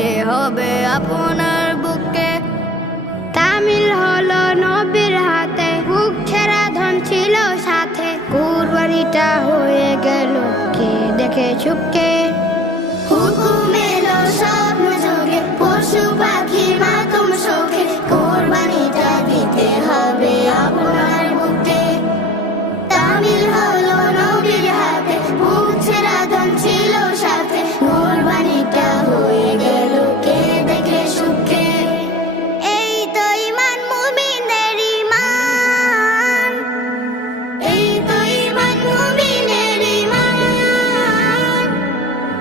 দিতে হবে আপনার বুকে। তামিল হলো নবীর হাতে, বুক ছেঁড়া ধন ছিল সাথে, কুরবানিটা হয়ে গেল কে দেখে চুপকে। হুকুম এলো স্বপ্ন যোগে, পশু পাখি মাতুম শোকে, কোরবানিটা দিতে হবে আপনার বুকে। তামিল হলো নবীর হাতে, বুক ছেঁড়া ধন ছিল সাথে, কোরবানিটা হয়ে গেল কে দেখে সুখে। এই তো ঈমান মুমিনের ঈমান, এই তো ঈমান মুমিনের ঈমান।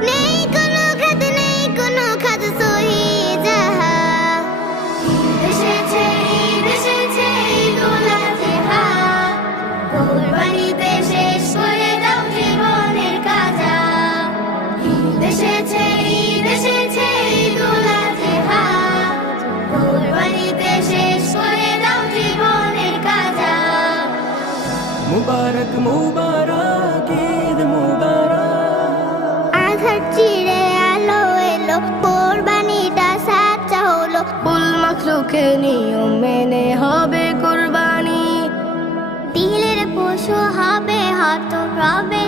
নেই কোনো খাদ, নেই কোনো খাদ সহি যাহা। ঈদ এসেছে, ঈদ এসেছে, ঈদুল আযহা। কোরবানিতে শেষ করে দাও জীবনের কাজা। ঈদ এসেছে, ঈদ এসেছে, ঈদুল আযহা। কোরবানিতে শেষ করে দাও জীবনের কাজা। মুবারক মুবারক ঈদ মুবারক। আধার চিরে আলো এলো, কোরবানিটা সাচ্চা হলো। কুল মাখলুকে নিয়ম মেনে হবে কুরবানি। দিলের পশু হবে হত রবে